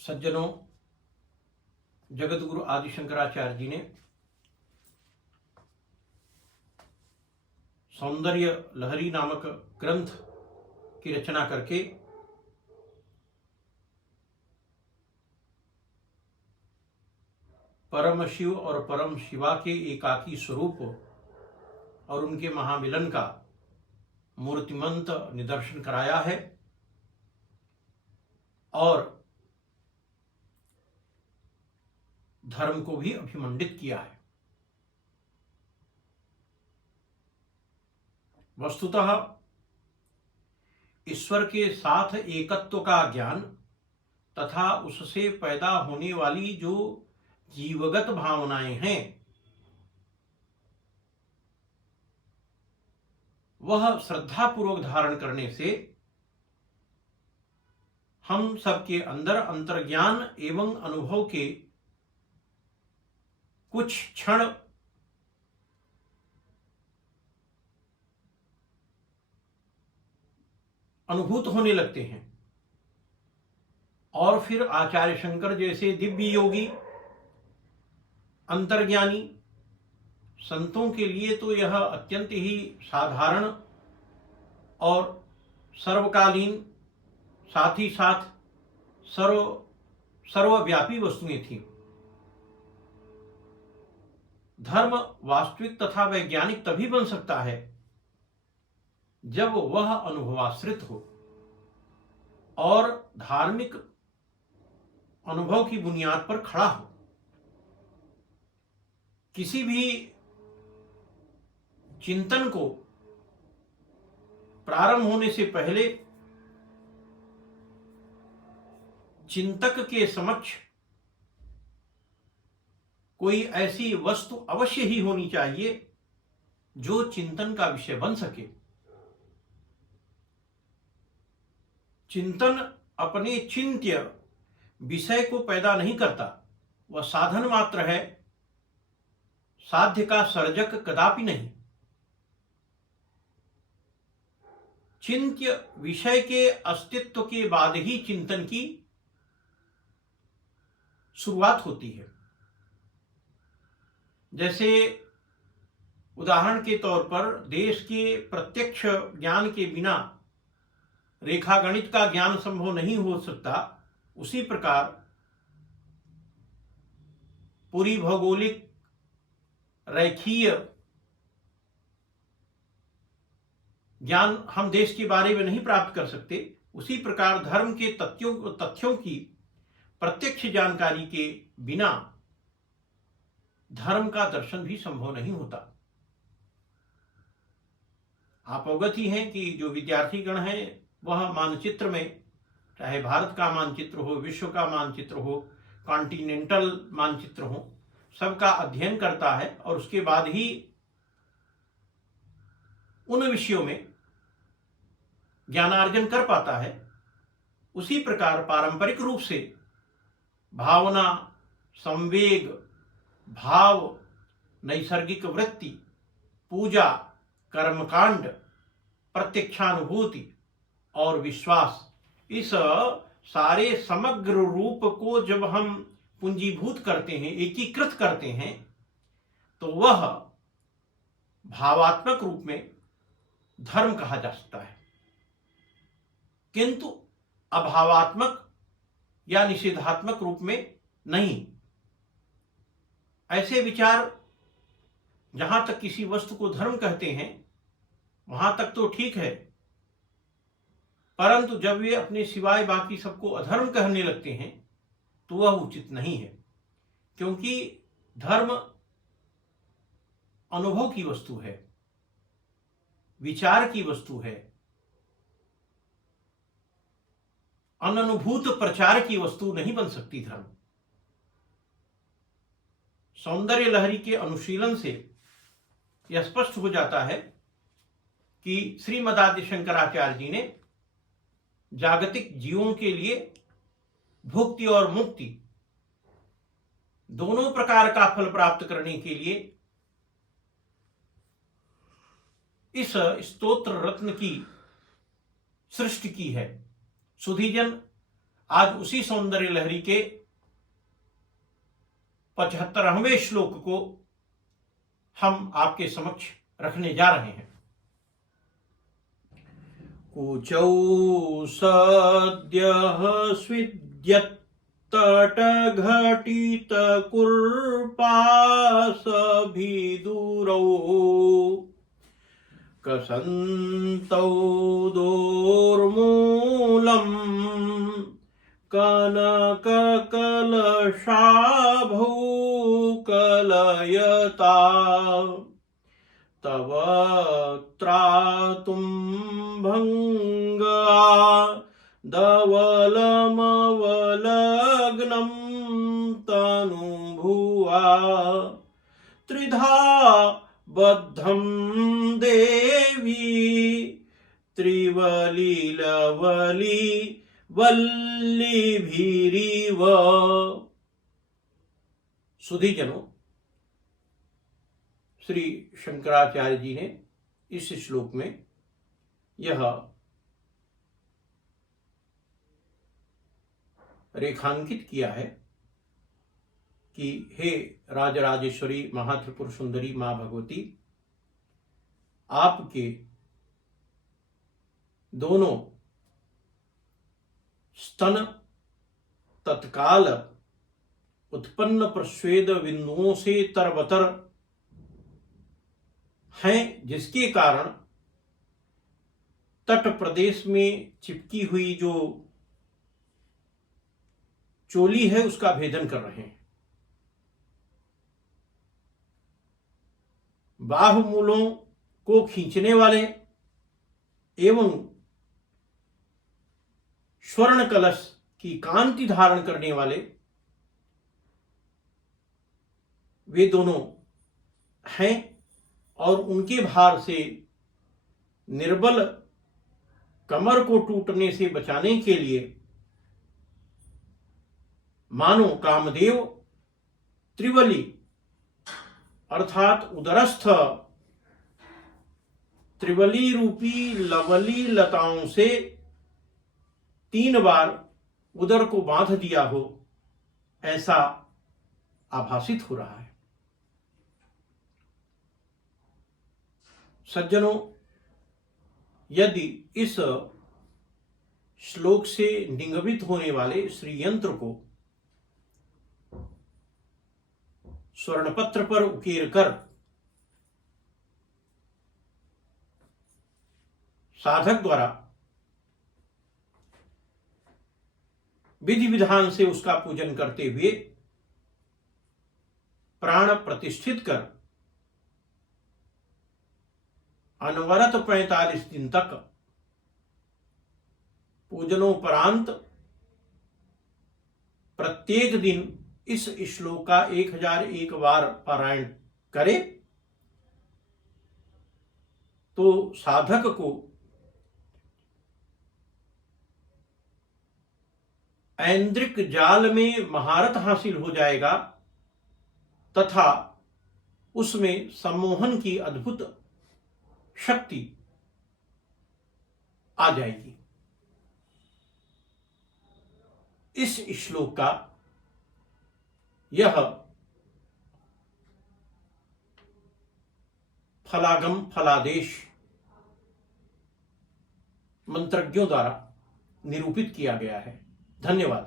सज्जनों, जगत गुरु आदि शंकराचार्य जी ने सौंदर्य लहरी नामक ग्रंथ की रचना करके परम शिव और परम शिवा के एकाकी स्वरूप और उनके महामिलन का मूर्तिमंत निदर्शन कराया है और धर्म को भी अभिमंडित किया है। वस्तुतः ईश्वर के साथ एकत्व का ज्ञान तथा उससे पैदा होने वाली जो जीवगत भावनाएं हैं वह श्रद्धापूर्वक धारण करने से हम सबके अंदर अंतर्ज्ञान एवं अनुभव के कुछ क्षण अनुभूत होने लगते हैं और फिर आचार्य शंकर जैसे दिव्य योगी अंतर्ज्ञानी संतों के लिए तो यह अत्यंत ही साधारण और सर्वकालीन साथ ही साथ सर्वव्यापी वस्तुएं थी। धर्म वास्तविक तथा वैज्ञानिक तभी बन सकता है जब वह अनुभवाश्रित हो और धार्मिक अनुभव की बुनियाद पर खड़ा हो। किसी भी चिंतन को प्रारंभ होने से पहले चिंतक के समक्ष कोई ऐसी वस्तु अवश्य ही होनी चाहिए जो चिंतन का विषय बन सके। चिंतन अपने चिंत्य विषय को पैदा नहीं करता, वह साधन मात्र है, साध्य का सर्जक कदापि नहीं। चिंत्य विषय के अस्तित्व के बाद ही चिंतन की शुरुआत होती है। जैसे उदाहरण के तौर पर देश के प्रत्यक्ष ज्ञान के बिना रेखागणित का ज्ञान संभव नहीं हो सकता, उसी प्रकार पूरी भौगोलिक रेखीय ज्ञान हम देश के बारे में नहीं प्राप्त कर सकते। उसी प्रकार धर्म के तथ्यों की प्रत्यक्ष जानकारी के बिना धर्म का दर्शन भी संभव नहीं होता। आप अवगत ही हैं कि जो विद्यार्थी गण है वह मानचित्र में, चाहे भारत का मानचित्र हो, विश्व का मानचित्र हो, कॉन्टिनेंटल मानचित्र हो, सबका अध्ययन करता है और उसके बाद ही उन विषयों में ज्ञानार्जन कर पाता है। उसी प्रकार पारंपरिक रूप से भावना, संवेग, भाव, नैसर्गिक वृत्ति, पूजा, कर्मकांड, प्रत्यक्षानुभूति और विश्वास, इस सारे समग्र रूप को जब हम पूंजीभूत करते हैं, एकीकृत करते हैं, तो वह भावात्मक रूप में धर्म कहा जा सकता है। किंतु अभावात्मक या निषेधात्मक रूप में नहीं। ऐसे विचार जहां तक किसी वस्तु को धर्म कहते हैं वहां तक तो ठीक है, परंतु जब वे अपने सिवाय बाकी सबको अधर्म कहने लगते हैं तो वह उचित नहीं है, क्योंकि धर्म अनुभव की वस्तु है, विचार की वस्तु है, अननुभूत प्रचार की वस्तु नहीं बन सकती। धर्म सौंदर्य लहरी के अनुशीलन से यह स्पष्ट हो जाता है कि श्रीमदादि शंकराचार्य जी ने जागतिक जीवों के लिए भुक्ति और मुक्ति दोनों प्रकार का फल प्राप्त करने के लिए इस स्तोत्र रत्न की सृष्टि की है। सुधीजन, आज उसी सौंदर्य लहरी के 75वें श्लोक को हम आपके समक्ष रखने जा रहे हैं। कुचौ सद्यः स्विद्यत् तटघटित कुर्पासभिदुरौ कसन्तौ दोर्मूलम् कनककलशाभौ कलयता तव त्रातुं भङ्गा धवलमवलग्नं तनुभुवा त्रिधा बद्धं देवी त्रिवलिलवली वल्लीभिरिव। सुधीजनों, श्री शंकराचार्य जी ने इस श्लोक में यह रेखांकित किया है कि हे राजराजेश्वरी महात्रिपुर सुंदरी मां भगवती, आपके दोनों स्तन तत्काल उत्पन्न प्रस्वेद बिंदुओं से तरबतर हैं, जिसके कारण तट प्रदेश में चिपकी हुई जो चोली है उसका भेदन कर रहे हैं। बाहुमूलों को खींचने वाले एवं स्वर्ण कलश की कांति धारण करने वाले वे दोनों हैं और उनके भार से निर्बल कमर को टूटने से बचाने के लिए मानो कामदेव त्रिवली अर्थात उदरस्थ त्रिवली रूपी लवली लताओं से 3 बार उदर को बांध दिया हो, ऐसा आभासित हो रहा है। सज्जनों, यदि इस श्लोक से निगमित होने वाले श्री यंत्र को स्वर्णपत्र पर उकेर कर साधक द्वारा विधि विधान से उसका पूजन करते हुए प्राण प्रतिष्ठित कर अनवरत 45 दिन तक पूजनोपरांत प्रत्येक दिन इस श्लोक का 1001 बार पारायण करे तो साधक को ऐन्द्रिक जाल में महारत हासिल हो जाएगा तथा उसमें सम्मोहन की अद्भुत शक्ति आ जाएगी। इस श्लोक का यह फलागम फलादेश मंत्रज्ञों द्वारा निरूपित किया गया है। धन्यवाद।